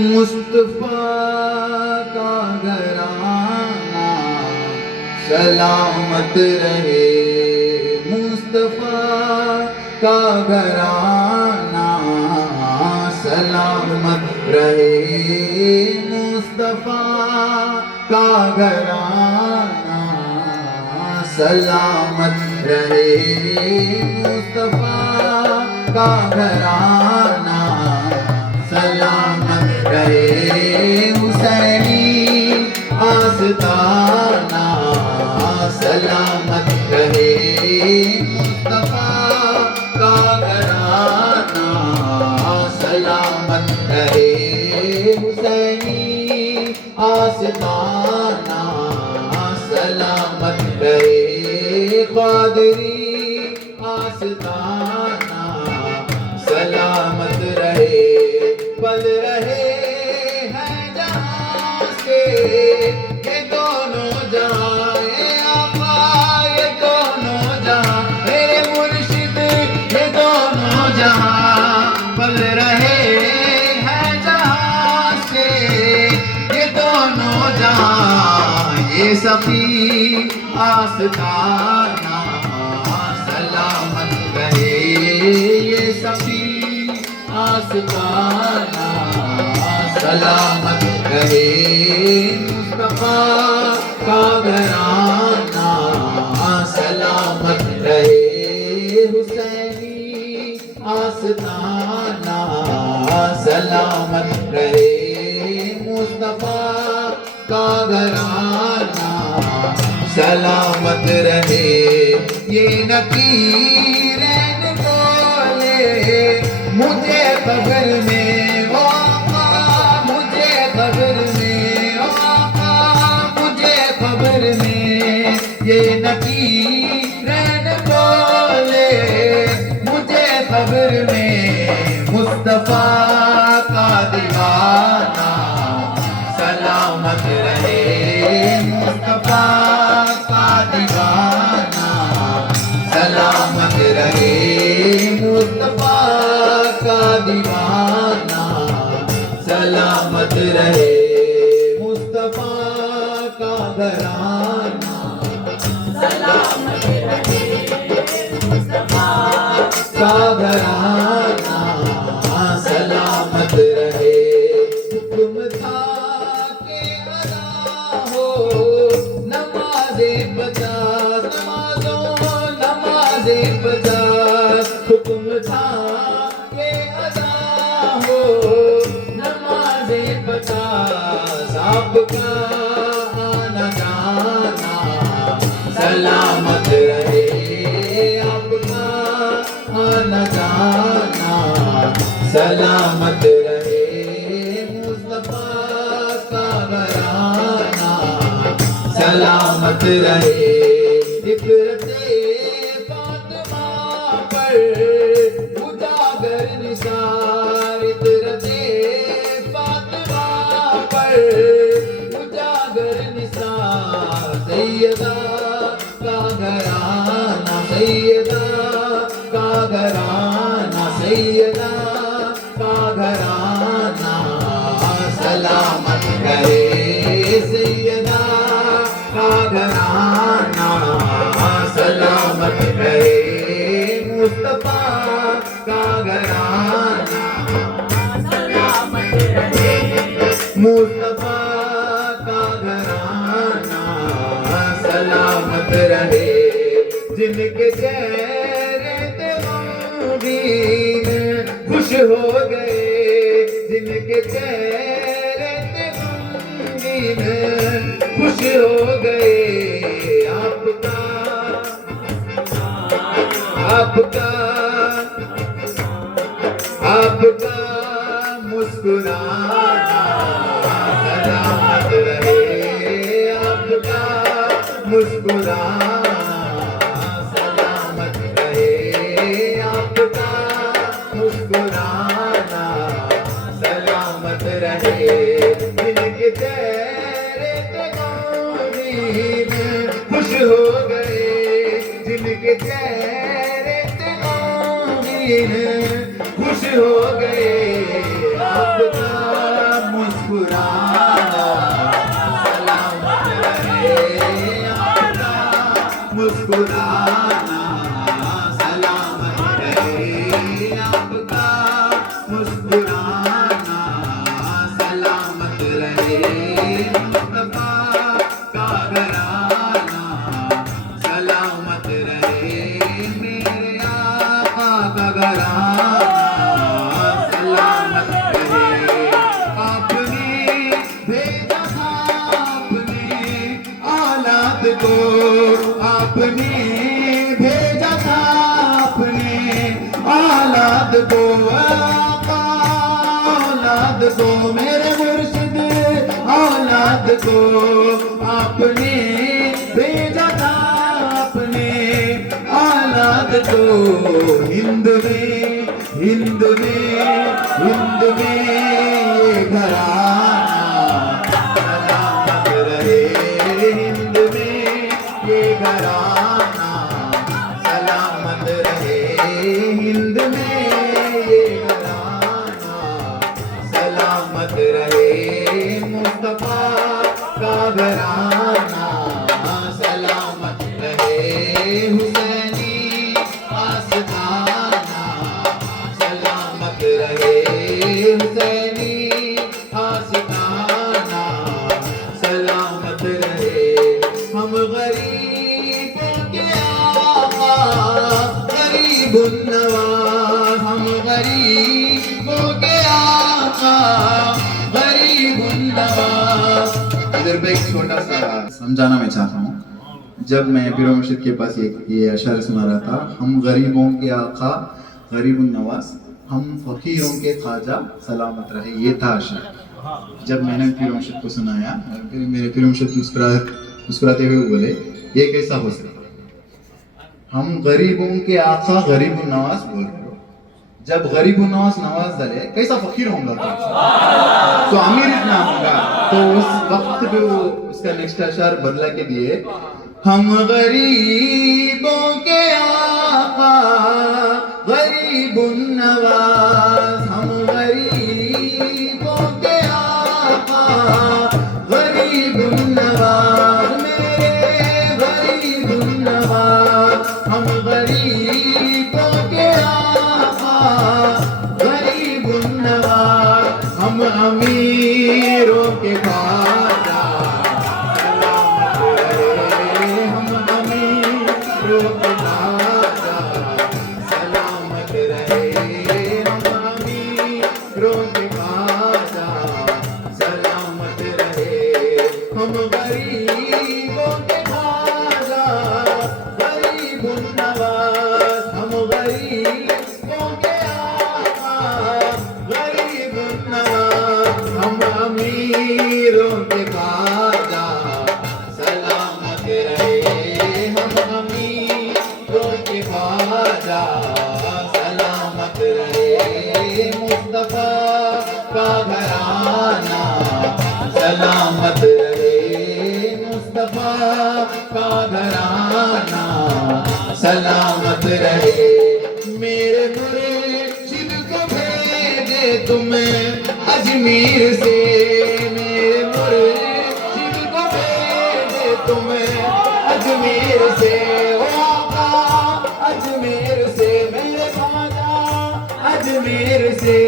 मुस्तफा का घराना सलामत रहे, मुस्तफा का घराना सलामत रहे, मुस्तफा का घराना सलामत रहे, मुस्तफा का घराना सलामत रहे। हुसैनी आस्ताना सलामत रहे, मुस्तफा का घराना सलामत रहे, हुसैनी आस्ताना सलामत रहे, क़ादरी आस्ताना सलामत रहे। पल रहे हैं जहाँ से ये दोनों जहाँ, ये आका ये दोनों जहाँ, मेरे मुर्शिद ये दोनों जहाँ। पल रहे हैं जहाँ से ये दोनों जहाँ, ये सफी आस्ताना सलामत रहे, ये सफी आस्ताना सलामत रहे, मुस्तफा का घराना सलामत रहे, हुसैनी आस्ताना सलामत रहे, मुस्तफा का घराना सलामत रहे। ये नकीरैन बोले मुझे कब्र में, ओ आका मुझे कब्र में, ओ आका मुझे कब्र में। ये नकीरैन बोले मुझे कब्र में, मुस्तफा का दीवाना सलामत रहे, मुस्तफा का दीवाना सलामत रहे, मुस्तफा का दीवाना सलामत रहे, मुस्तफा का घराना सलामत रहे, मुस्तफा का घराना सलामत रहे। हुक्म था के अदा हो नमाज़े 50, नमाज़े 50, हुक्म था के अदा हो नमाज़े 50, आपका आना जाना सलामत रहे, आपका आना जाना सलामत रहे, मुस्तफा का घराना सलामत रहे। इफ़रते फातिमा पर उजागर निसार, इफ़रते फातिमा पर उजागर निसार, सैयदा का घराना, सैयदा का घराना, सैयदा का घराना सलामत रहे, सैयदा का घराना सलामत रहे, मुस्तफा का घराना सलामत रहे, मुस्तफा का घराना सलामत रहे। जिनके चेहरे थे गमगीन खुश हो गए, जिनके चेहरे थे गमगीन खुश हो गए, आपका आपका आपका मुस्कुराना सलामत रहे, आपका मुस्कुराना सलामत रहे, आपका मुस्कुराना सलामत रहे। जिनके चेहरे पे गमगीन खुश हो गए, जिनके चेहरे पे गमगीन खुश हो गए, आपका मुस्कुराना सलामत रहे आपका मुस्कुराना सलामत रहे आपका मुस्कुराना सलामत रहे मुस्तफा का घराना सलामत रहे मेरे आका का घराना सलामत रहे आपने भेजा था अपने औलाद को आपने भेजा था अपने औलाद को आका औलाद को मेरे मुर्शिद औलाद को आपने भेजा था अपने औलाद को हिंद में हिंद में हिंद में ये घराना सलामत रहे हिंद में ये घराना सलामत रहे हिंद में ये घराना सलामत रहे मुस्तफा का घराना सलामत रहे हुसैनी आस्ताना सलामत रहे हुसैनी आस्ताना सलामत रहे हम गरीबों के आका गरीबुन नवाज हम गरीबों के आका गरीबुन नवाज। इधर पे एक छोटा सा समझाना मैं चाहता हूँ। जब मैं पीर मुर्शिद के पास ये अशर सुना रहा था, हम गरीबों के आका गरीबुन नवाज हम फकीरों के ख्वाजा सलामत रहे, ये था अशर। जब मैंने पीर मुर्शिद को सुनाया, फिर मेरे पीर मुर्शिद मुस्कुराते हुए बोले ये कैसा हो सकता, हम गरीबों के आका गरीबुन नवाज बोल रहे हो, जब गरीबुन नवाज झाले कैसा फकीर होगा तो अमीर इतना होगा। तो उस वक्त पे वो उसका नेक्स्ट अशर बदला के दिए, हम गरीबों के आका गरीबुन नवाज हम गरीबों के आका गरीबुन नवाज मेरे गरीबुन नवाज हम गरीबों के आका गरीबुन नवाज हम अमीरों के ख्वाजा सलामत रहे हम अमीरों के ख्वाजा सलामत रहे हम अमीरों के ख्वाजा सलामत रहे हम गरीबों के ख्वाजा गरीबुन नवाज हम गरीबों के आका गरीबुन नवाज हम अमीरों के ख्वाजा सलामत रहे हम अमीरों के ख्वाजा सलामत रहे मुस्तफा का घराना सलामत रहे मुस्तफा का घराना सलामत रहे मेरे मुर्शिद को भेजे तुम्हें अजमेर से मेरे मुर्शिद को भेजे तुम्हें अजमेर से ओ आका अजमेर से मेरे ख्वाजा अजमेर से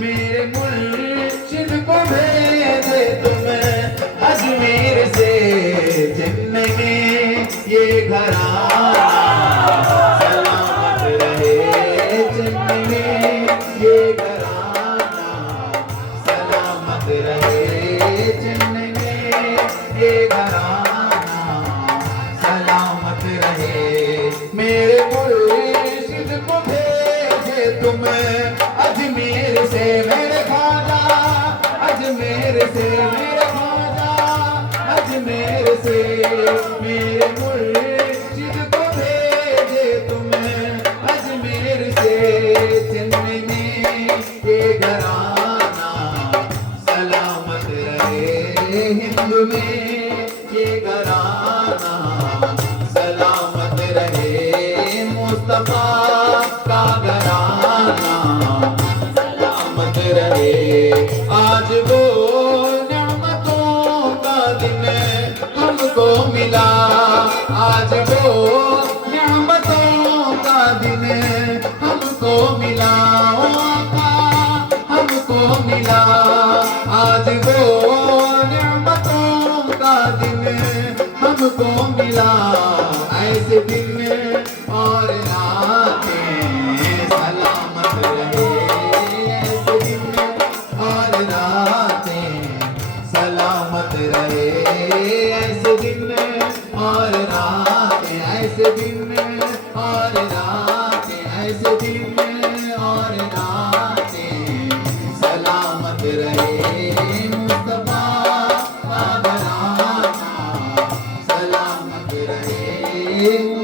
मेरे मुर्शिद को भेजे तुम्हें अजमेर से चेन्नई में ये घराना सलामत रहे चेन्नई में ये घराना सलामत रहे चेन्नई में ये घराना सलामत रहे मेरे मुर्शिद को भेजे तुम्हें अजमेर से मेरे ख्वाजा अजमेर से मेरे ख्वाजा अजमेर से मेरे मुर्शिद को भेजे तुम्हें अजमेर से चेन्नई में ये घराना सलामत रहे हिंद में ये घराना सलामत रहे मुस्तफा का घराना सलामत रहे आज वो ऐसे दिन और रातें, ऐसे दिन और रातें सलामत रहे मुस्तफा का घराना, सलामत रहे